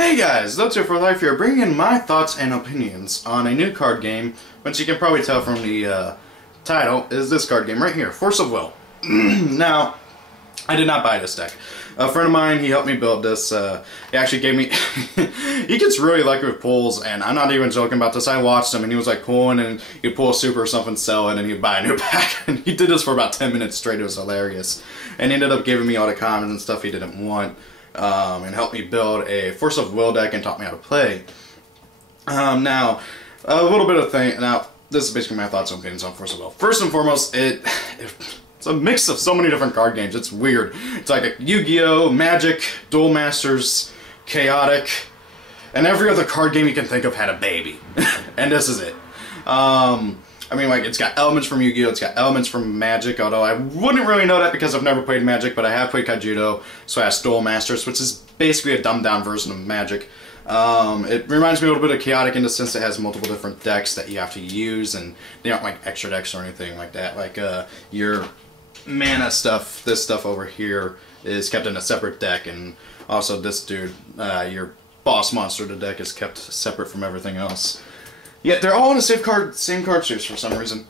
Hey guys, That's It For Life here, bringing in my thoughts and opinions on a new card game, which you can probably tell from the title, is this card game right here, Force of Will. Now, I did not buy this deck. A friend of mine, he helped me build this. He actually gave me... he gets really lucky with pulls, and I'm not even joking about this. I watched him, and he was like pulling, and he'd pull a super or something, sell it, and he'd buy a new pack. And he did this for about 10 minutes straight. It was hilarious. And he ended up giving me all the commons and stuff he didn't want. And helped me build a Force of Will deck and taught me how to play. Now, a little bit of thing. Now, this is basically my thoughts and opinions on Force of Will. First and foremost, it's a mix of so many different card games. It's weird. It's like a Yu-Gi-Oh, Magic, Duel Masters, Chaotic, and every other card game you can think of had a baby. And this is it. I mean, like, it's got elements from Yu-Gi-Oh! It's got elements from Magic, although I wouldn't really know that because I've never played Magic, but I have played Kaijudo, so I have Duel Masters, which is basically a dumbed-down version of Magic. It reminds me a little bit of Chaotic in the sense it has multiple different decks that you have to use, and they aren't like extra decks or anything like that. Like, your mana stuff, this stuff over here, is kept in a separate deck, and also this dude, your boss monster, the deck is kept separate from everything else. Yet they're all in the same card shapes for some reason.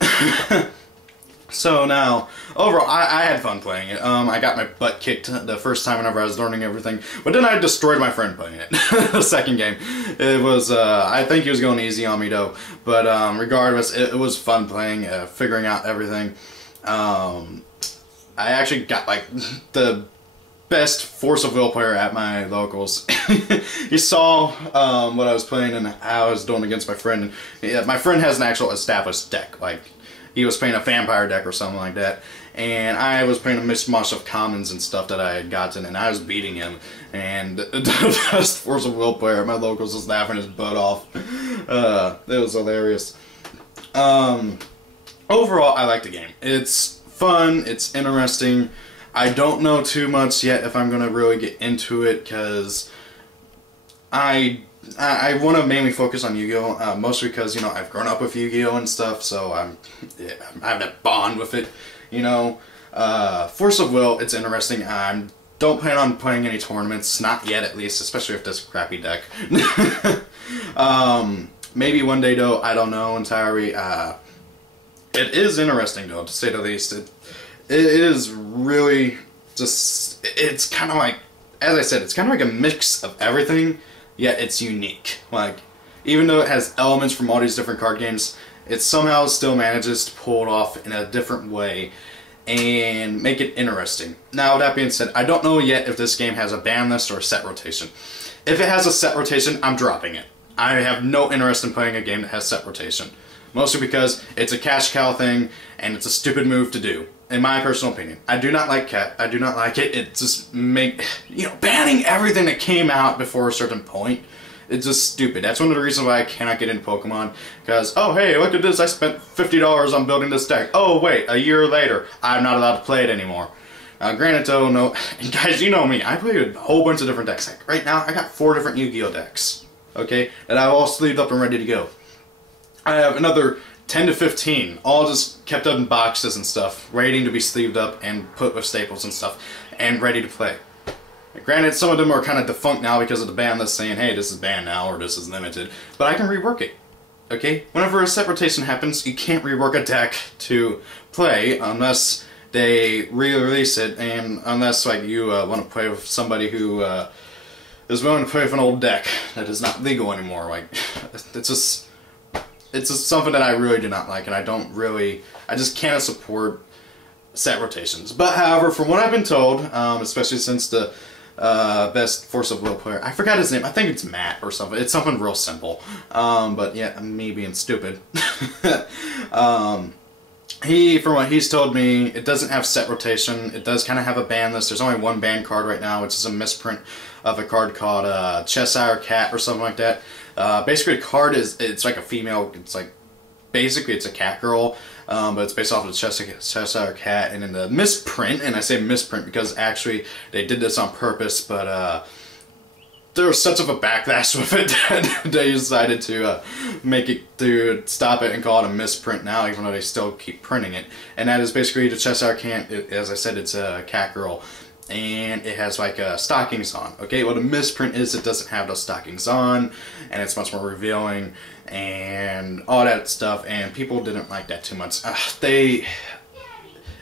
So now, overall, I had fun playing it. I got my butt kicked the first time whenever I was learning everything, but then I destroyed my friend playing it. The second game. It was, I think he was going easy on me though, but regardless, it was fun playing, figuring out everything. I actually got like the best Force of Will player at my locals. He saw what I was playing and how I was doing against my friend. Yeah, my friend has an actual established deck. Like, he was playing a vampire deck or something like that, and I was playing a mishmash of commons and stuff that I had gotten, and I was beating him. And the best Force of Will player at my locals was laughing his butt off. It was hilarious. Overall, I like the game. It's fun. It's interesting. I don't know too much yet if I'm going to really get into it, because I want to mainly focus on Yu-Gi-Oh! Mostly because, you know, I've grown up with Yu-Gi-Oh! And stuff, so I have that bond with it, you know. Force of Will, it's interesting. I don't plan on playing any tournaments, not yet at least, especially with this crappy deck. Maybe one day though, I don't know entirely. It is interesting though, to say the least. It is really just, it's kind of like, as I said, it's kind of like a mix of everything, yet it's unique. Like, even though it has elements from all these different card games, it somehow still manages to pull it off in a different way and make it interesting. Now, with that being said, I don't know yet if this game has a ban list or a set rotation. If it has a set rotation, I'm dropping it. I have no interest in playing a game that has set rotation. Mostly because it's a cash cow thing, and it's a stupid move to do. In my personal opinion. I do not like I do not like it. It just banning everything that came out before a certain point. It's just stupid. That's one of the reasons why I cannot get into Pokemon. Because, oh hey, look at this, I spent $50 on building this deck. Oh wait, a year later, I'm not allowed to play it anymore. Granted though, no, and guys, you know me, I play a whole bunch of different decks. Like, right now, I got 4 different Yu-Gi-Oh! Decks. Okay? That I have all sleeved up and ready to go. I have another 10 to 15, all just kept up in boxes and stuff, waiting to be sleeved up and put with staples and stuff, and ready to play. Granted, some of them are kind of defunct now because of the ban list saying, hey, this is banned now, or this is limited, but I can rework it. Okay? Whenever a set rotation happens, you can't rework a deck to play unless they re-release it, and unless like you want to play with somebody who is willing to play with an old deck that is not legal anymore. Like, it's just something that I really do not like, and I just can't support set rotations. But however, from what I've been told, especially since the best Force of Will player, I forgot his name, I think it's Matt or something, it's something real simple, but yeah, me being stupid. From what he's told me, it doesn't have set rotation. It does kind of have a ban list. There's only one banned card right now, which is a misprint of a card called Cheshire Cat or something like that. Basically, a card it's like a female. It's like basically it's a cat girl, but it's based off of the Cheshire Cat. And in the misprint, and I say misprint because actually they did this on purpose, but there was such of a backlash with it that they decided to stop it and call it a misprint now, even though they still keep printing it. And that is basically the Cheshire Cat. As I said, it's a cat girl. and it has like stockings on. Okay, well the misprint is it doesn't have those stockings on, and it's much more revealing and all that stuff, and people didn't like that too much.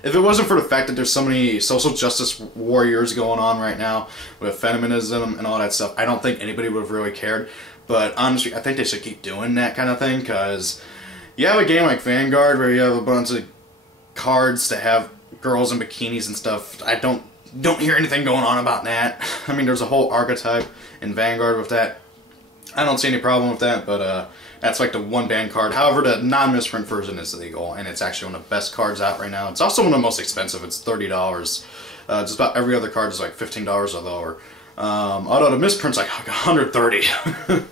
If it wasn't for the fact that there's so many social justice warriors going on right now with feminism and all that stuff, I don't think anybody would have really cared. But honestly, I think they should keep doing that kind of thing, because you have a game like Vanguard where you have a bunch of cards that have girls in bikinis and stuff. I don't hear anything going on about that. I mean, there's a whole archetype in Vanguard with that. I don't see any problem with that, but that's like the one banned card. However, the non-misprint version is legal, and it's actually one of the best cards out right now. It's also one of the most expensive. It's $30. Just about every other card is like $15 or lower. Although the misprint's like $130,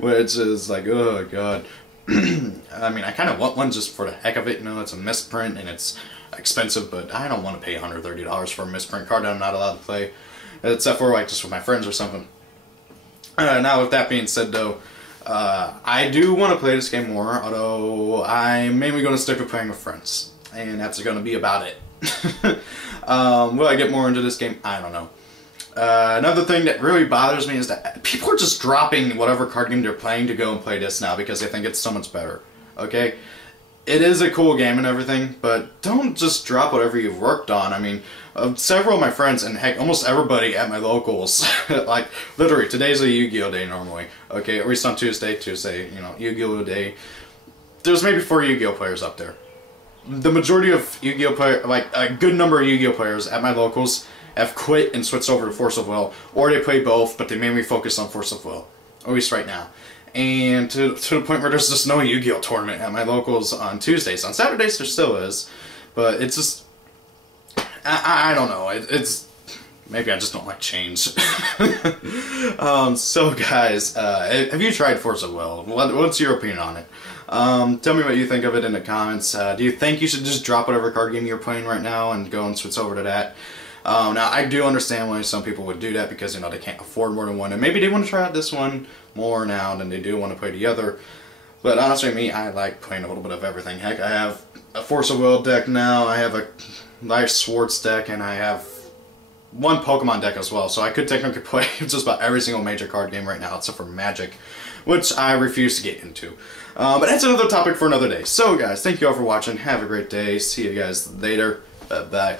which is like, oh god. I mean, I kind of want one just for the heck of it. You know, it's a misprint and it's expensive, but I don't want to pay $130 for a misprint card that I'm not allowed to play, except for like just with my friends or something. Now, with that being said, though, I do want to play this game more, although I'm mainly going to stick with playing with friends, and that's going to be about it. Will I get more into this game? I don't know. Another thing that really bothers me is that people are just dropping whatever card game they're playing to go and play this now because they think it's so much better. Okay? It is a cool game and everything, but don't just drop whatever you've worked on. I mean, several of my friends, and heck, almost everybody at my locals, like, literally, today's a Yu-Gi-Oh! Day normally, okay? At least on Tuesday, you know, Yu-Gi-Oh! Day. There's maybe 4 Yu-Gi-Oh! Players up there. The majority of Yu-Gi-Oh! players, like, a good number of Yu-Gi-Oh! players at my locals have quit and switched over to Force of Will, or they play both, but they mainly focus on Force of Will, at least right now. And to the point where there's just no Yu-Gi-Oh! Tournament at my locals on Tuesdays. On Saturdays there still is, but it's just, I don't know, it's, maybe I just don't like change. So guys, have you tried Force of Will? What's your opinion on it? Tell me what you think of it in the comments. Do you think you should just drop whatever card game you're playing right now and go and switch over to that? Now, I do understand why some people would do that because, you know, they can't afford more than one, and maybe they want to try out this one more now than they do want to play the other. But honestly, me, I like playing a little bit of everything. Heck, I have a Force of Will deck now, I have a Life Swords deck, and I have one Pokemon deck as well, so I could technically play just about every single major card game right now, except for Magic, which I refuse to get into. But that's another topic for another day. So guys, thank you all for watching, have a great day, see you guys later, bye.